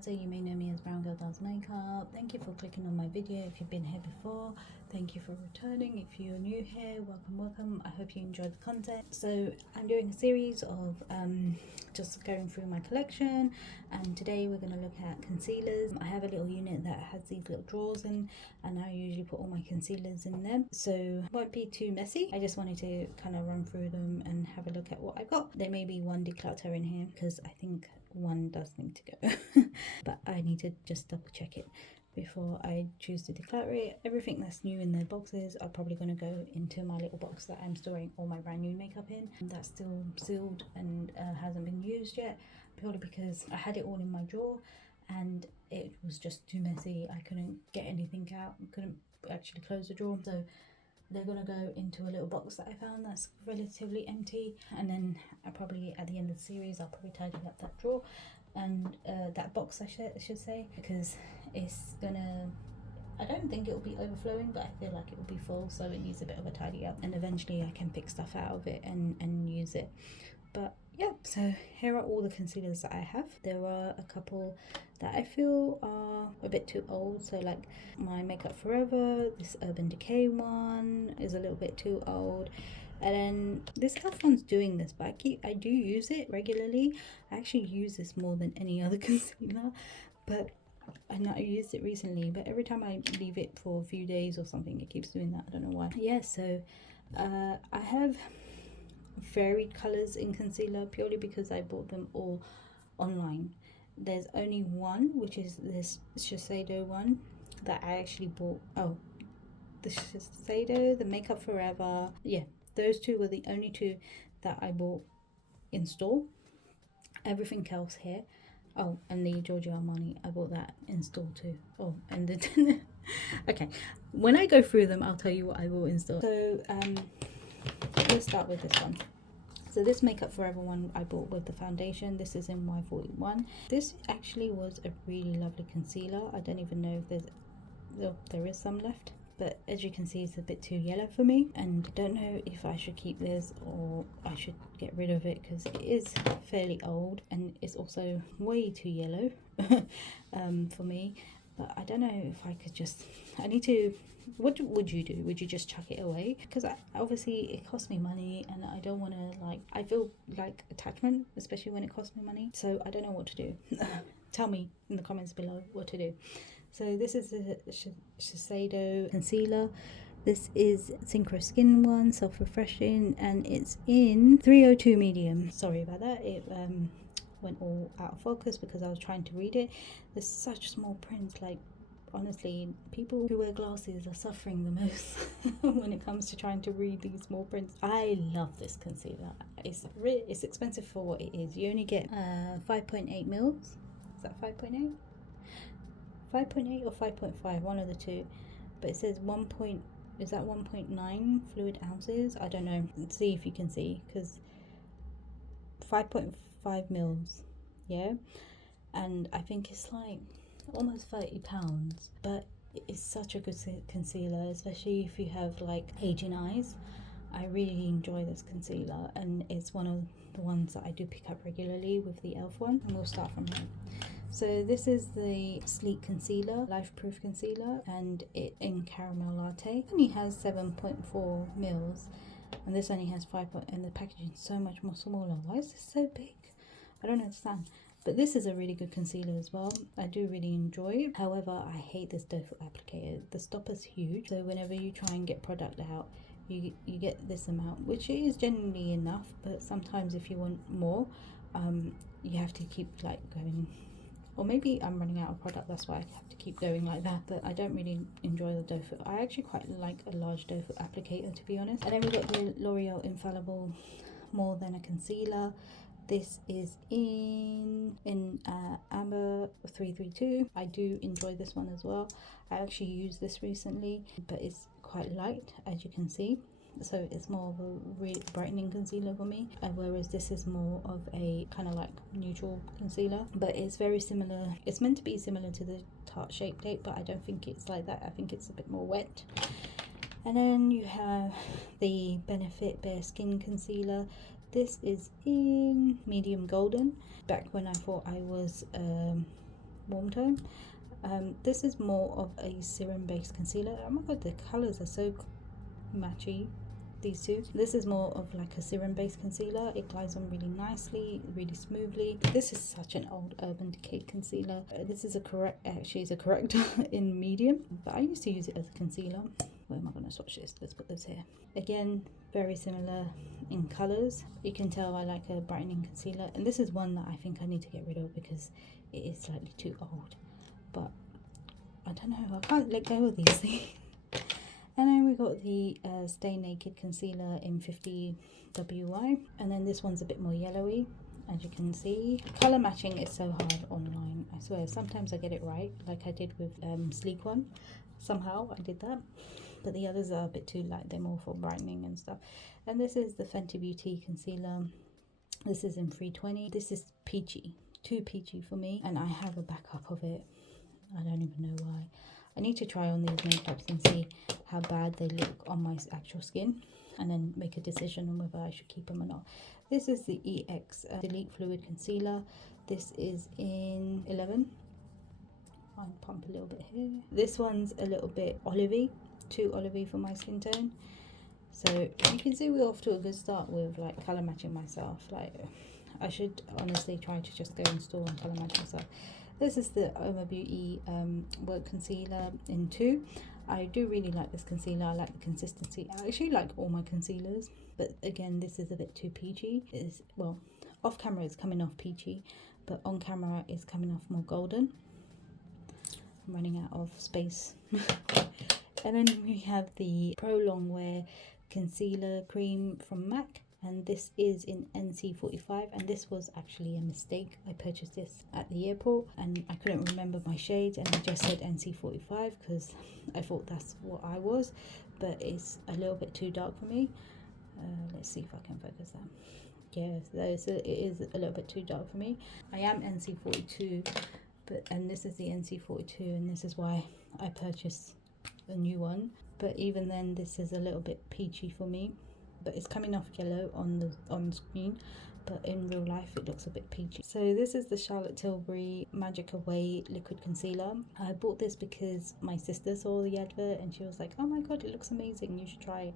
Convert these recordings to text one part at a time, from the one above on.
Latte. You may know me as Brown Girl Does Makeup. Thank you for clicking on my video if you've been here before. Thank you for returning. If you're new here, welcome. I hope you enjoyed the content. So I'm doing a series of just going through my collection, and today we're going to look at concealers. I have a little unit that has these little drawers in, and I usually put all my concealers in them, so it won't be too messy. I just wanted to kind of run through them and have a look at what I got. There may be one declutter in here because I think one does need to go but I need to just double check it before I choose to declutter it. Everything that's new in the boxes are probably going to go into my little box that I'm storing all my brand new makeup in. That's still sealed and hasn't been used yet, purely because I had it all in my drawer and it was just too messy. I couldn't get anything out, couldn't actually close the drawer, so they're gonna go into a little box that I found that's relatively empty, and then I probably at the end of the series I'll probably tidy up that drawer and that box I should say, because it's gonna, I don't think it'll be overflowing, but I feel like it will be full, so it needs a bit of a tidy up, and eventually I can pick stuff out of it and use it. But yeah, so here are all the concealers that I have. There are a couple that I feel are a bit too old, so like my Makeup Forever, this Urban Decay one is a little bit too old, and then this elf one's doing this, but I do use it regularly. I actually use this more than any other concealer, but I know I used it recently, but every time I leave it for a few days or something, it keeps doing that. I don't know why. Yeah, so I have varied colors in concealer purely because I bought them all online. There's only one, which is this Shiseido one that I actually bought. Oh, the Shiseido, the Makeup Forever, yeah, those two were the only two that I bought in store. Everything else here, oh, and the Giorgio Armani, I bought that in store too. Oh, and the okay, when I go through them I'll tell you what I bought in store. So let's start with this one. So this Makeup Forever one I bought with the foundation. This is in Y41. This actually was a really lovely concealer. I don't even know if there is some left, but as you can see it's a bit too yellow for me, and I don't know if I should keep this or I should get rid of it because it is fairly old and it's also way too yellow for me. But I don't know if I could just, I need to, what would you do? Would you just chuck it away? Because obviously it costs me money and I don't want to, like, I feel like attachment, especially when it costs me money. So I don't know what to do. Tell me in the comments below what to do. So this is the Shiseido concealer. This is Synchro Skin one, self-refreshing, and it's in 302 medium. Sorry about that. It went all out of focus because I was trying to read it. There's such small print, like honestly people who wear glasses are suffering the most when it comes to trying to read these small prints. I love this concealer. It's expensive for what it is. You only get 5.8 mils. Is that 5.8? 5.8 or 5.5, one of the two, but it says 1.9 fluid ounces. I don't know, let's see if you can see, because 5.5 mils, yeah, and I think it's like almost £30, but it's such a good concealer, especially if you have like aging eyes. I really enjoy this concealer, and it's one of the ones that I do pick up regularly with the elf one, and we'll start from here. So this is the Sleek Concealer, Life Proof Concealer, and it in Caramel Latte. It only has 7.4 mils, and this only has 5. And the packaging is so much more smaller. Why is this so big? I don't understand. But this is a really good concealer as well. I do really enjoy it. However, I hate this doe foot applicator. The stopper's huge, so whenever you try and get product out, you get this amount, which is generally enough. But sometimes if you want more, you have to keep like going. Or maybe I'm running out of product, that's why I have to keep going like that. But I don't really enjoy the doe foot. I actually quite like a large doe foot applicator, to be honest. And then we got the L'Oreal Infallible More Than a Concealer. This is in Amber 332. I do enjoy this one as well. I actually used this recently, but it's quite light, as you can see. So it's more of a really brightening concealer for me, whereas this is more of a kind of like neutral concealer, but it's very similar. It's meant to be similar to the Tarte Shape Tape, but I don't think it's like that. I think it's a bit more wet. And then you have the Benefit Bare Skin Concealer. This is in medium golden. Back when I thought I was warm tone. This is more of a serum based concealer. Oh my god, the colors are so matchy, these two. This is more of like a serum based concealer. It glides on really nicely, really smoothly. This is such an old Urban Decay concealer. This is actually it's a corrector in medium, but I used to use it as a concealer. Where am I going to swatch this? Let's put this here. Again, very similar in colors. You can tell I like a brightening concealer, and this is one that I think I need to get rid of because it is slightly too old. But I don't know, I can't let go of these things. And then we got the Stay Naked concealer in 50 WY, and then this one's a bit more yellowy, as you can see. Color matching is so hard online, I swear. Sometimes I get it right, like I did with Sleek One. Somehow I did that, but the others are a bit too light. They're more for brightening and stuff. And this is the Fenty Beauty concealer. This is in 320. This is peachy, too peachy for me, and I have a backup of it. I don't even know why. I need to try on these makeups and see how bad they look on my actual skin, and then make a decision on whether I should keep them or not. This is the EX Delete Fluid Concealer. This is in 11. I'll pump a little bit here. This one's a little bit olivey, too olivey for my skin tone. So you can see we're off to a good start with like colour matching myself. Like I should honestly try to just go in store and colour match myself. This is the Oma Beauty Work Concealer in 2. I do really like this concealer. I like the consistency. I actually like all my concealers, but again, this is a bit too peachy. Well, off camera it's coming off peachy, but on camera it's coming off more golden. I'm running out of space. And then we have the Pro Longwear Concealer Cream from MAC. And this is in NC45, and this was actually a mistake. I purchased this at the airport and I couldn't remember my shades, and I just said NC45 because I thought that's what I was, but it's a little bit too dark for me. Let's see if I can focus that. Yes, it is a little bit too dark for me. I am NC42, and this is the NC42, and this is why I purchased a new one. But even then, this is a little bit peachy for me. But it's coming off yellow on screen, but in real life it looks a bit peachy. So this is the Charlotte Tilbury Magic Away Liquid Concealer. I bought this because my sister saw the advert and she was like, oh my god, it looks amazing, you should try it.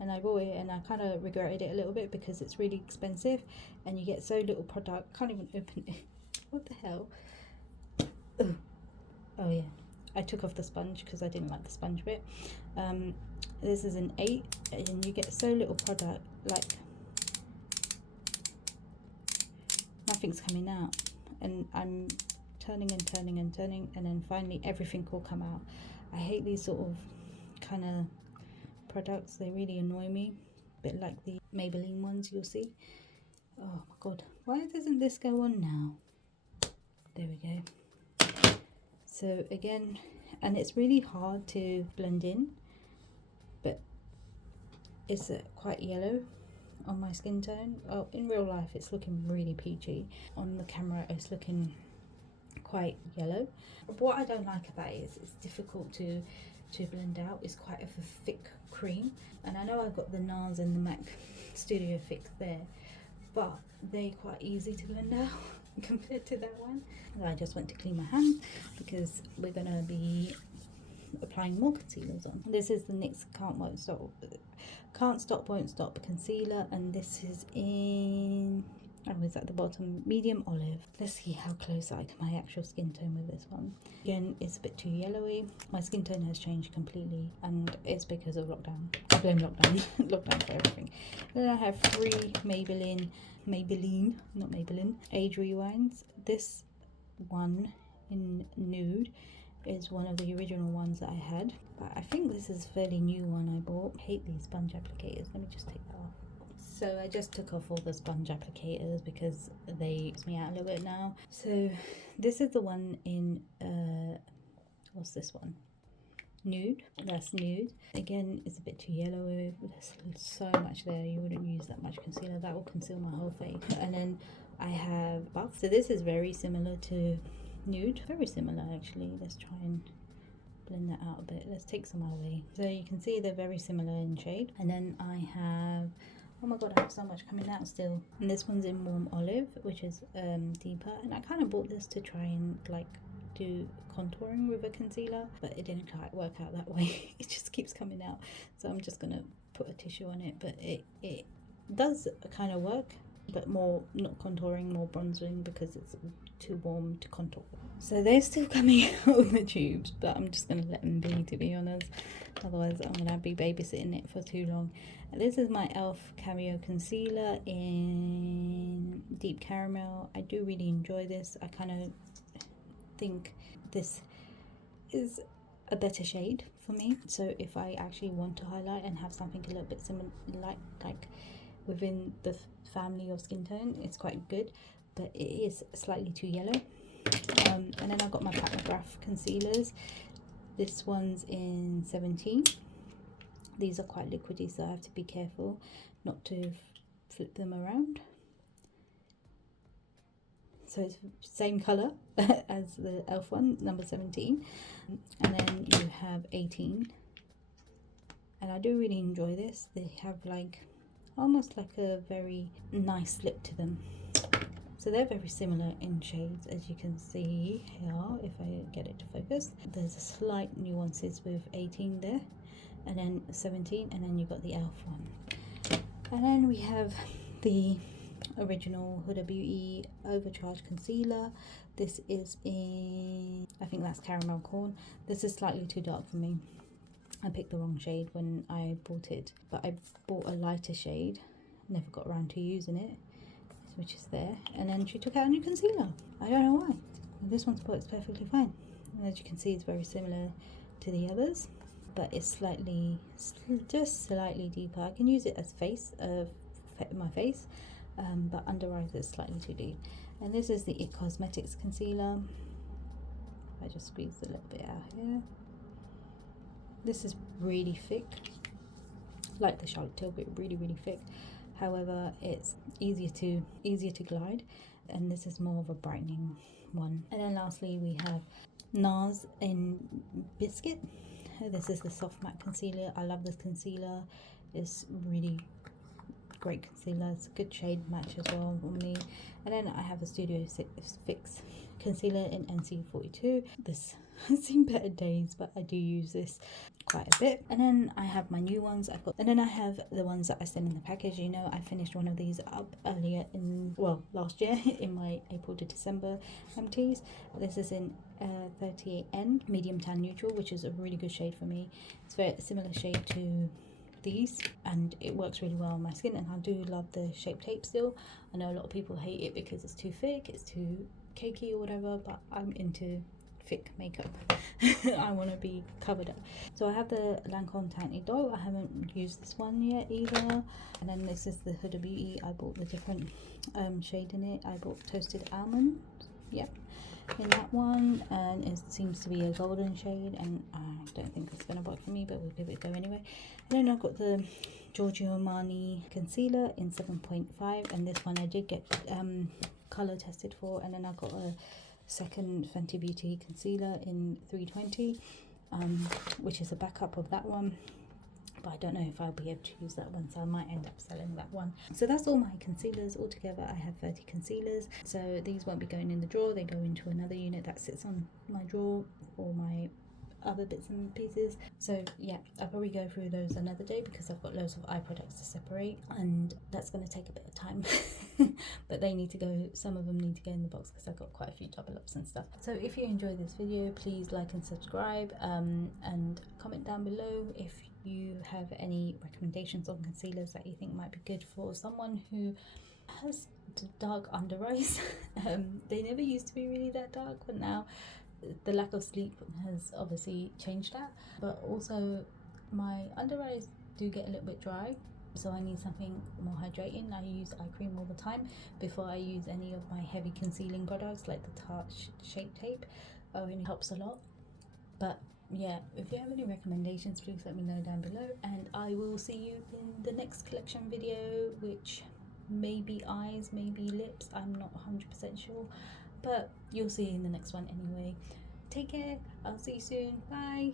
And I bought it, and I kind of regretted it a little bit because it's really expensive and you get so little product. Can't even open it. What the hell? Ugh. Oh yeah, I took off the sponge because I didn't like the sponge bit. This is an 8, and you get so little product, like nothing's coming out, and I'm turning and turning and turning, and then finally everything will come out. I hate these sort of kind of products. They really annoy me, a bit like the Maybelline ones you'll see. Oh my god, why doesn't this go on now? There we go. So again, and it's really hard to blend in, but it's quite yellow on my skin tone. Oh, in real life it's looking really peachy. On the camera it's looking quite yellow. What I don't like about it is it's difficult to blend out. It's quite a thick cream, and I know I've got the NARS and the MAC Studio Fix there, but they're quite easy to blend out compared to that one. I just went to clean my hands because we're gonna be applying more concealers on. This is the NYX Can't Stop Won't Stop concealer, and this is in, oh, it's at the bottom, medium olive. Let's see how close I get my actual skin tone with this one. Again, it's a bit too yellowy. My skin tone has changed completely, and it's because of lockdown. I blame lockdown. Lockdown for everything. Then I have 3 Maybelline, not Maybelline, age rewinds. This one in nude is one of the original ones that I had, but I think this is a fairly new one I bought. I hate these sponge applicators. Let me just take that off. So I just took off all the sponge applicators because they use me out a little bit now. So this is the one in what's this one? Nude. That's nude. Again, it's a bit too yellow. There's so much there. You wouldn't use that much concealer. That will conceal my whole face. And then I have buff. So this is very similar to nude. Very similar actually. Let's try and blend that out a bit. Let's take some away. So you can see they're very similar in shade. And then I have, oh my god, I have so much coming out still. And this one's in warm olive, which is deeper. And I kind of bought this to try and like do contouring with a concealer, but it didn't quite work out that way. It just keeps coming out, so I'm just gonna put a tissue on it. But it does kind of work, but more not contouring, more bronzing, because it's too warm to contour. So they're still coming out of the tubes, but I'm just gonna let them be, to be honest, otherwise I'm gonna be babysitting it for too long. And this is my ELF Cameo Concealer in Deep Caramel. I do really enjoy this. I kind of think this is a better shade for me, so if I actually want to highlight and have something a little bit similar, like within the family of skin tone, it's quite good, but it is slightly too yellow. And then I've got my Graph concealers. This one's in 17. These are quite liquidy, so I have to be careful not to flip them around. So it's same color as the ELF one, number 17. And then you have 18. And I do really enjoy this. They have like almost like a very nice lip to them. So they're very similar in shades, as you can see here, if I get it to focus. There's a slight nuances with 18 there, and then 17, and then you've got the ELF one. And then we have the original Huda Beauty Overcharged Concealer. This is in, I think that's Caramel Corn. This is slightly too dark for me. I picked the wrong shade when I bought it, but I bought a lighter shade, never got around to using it, which is there. And then she took out a new concealer. I don't know why. This one's works perfectly fine. And as you can see, it's very similar to the others, but it's slightly, just slightly deeper. I can use it as my face, but under eyes is slightly too deep. And this is the It Cosmetics concealer. I just squeezed a little bit out here. This is really thick, like the Charlotte Tilbury, really thick. However, it's easier to glide, and this is more of a brightening one. And then lastly, we have NARS in Biscuit. This is the soft matte concealer. I love this concealer. It's really great concealer. It's a good shade match as well for me. And then I have a Studio Fix concealer in NC42. This has seen better days, but I do use this quite a bit. And then I have my new ones. And then I have the ones that I sent in the package. You know, I finished one of these up earlier in, well, last year in my April to December empties. This is in 38N medium tan neutral, which is a really good shade for me. It's very similar shade to these, and it works really well on my skin. And I do love the Shape Tape still. I know a lot of people hate it because it's too thick, it's too cakey or whatever, but I'm into thick makeup. I want to be covered up. So I have the Lancome Tan Idol. I haven't used this one yet either. And then this is the Huda Beauty. I bought the different shade in it. I bought Toasted Almond, yep, in that one, and it seems to be a golden shade, and I don't think it's going to work for me, but we'll give it a go anyway. And then I've got the Giorgio Armani concealer in 7.5, and this one I did get color tested for. And then I've got a second Fenty Beauty concealer in 320, which is a backup of that one, but I don't know if I'll be able to use that one, so I might end up selling that one. So that's all my concealers. Altogether I have 30 concealers, so these won't be going in the drawer. They go into another unit that sits on my drawer for my other bits and pieces. So yeah, I'll probably go through those another day because I've got loads of eye products to separate, and that's going to take a bit of time. But they need to go, some of them need to go in the box because I've got quite a few double ups and stuff. So if you enjoyed this video, please like and subscribe, and comment down below if you have any recommendations on concealers that you think might be good for someone who has dark under eyes. They never used to be really that dark, but now the lack of sleep has obviously changed that. But also my under eyes do get a little bit dry, so I need something more hydrating. I use eye cream all the time before I use any of my heavy concealing products like the Tarte Shape Tape. It really helps a lot. But yeah, if you have any recommendations, please let me know down below, and I will see you in the next collection video, which may be eyes, maybe lips, I'm not 100% sure, but you'll see in the next one anyway. Take care, I'll see you soon, bye.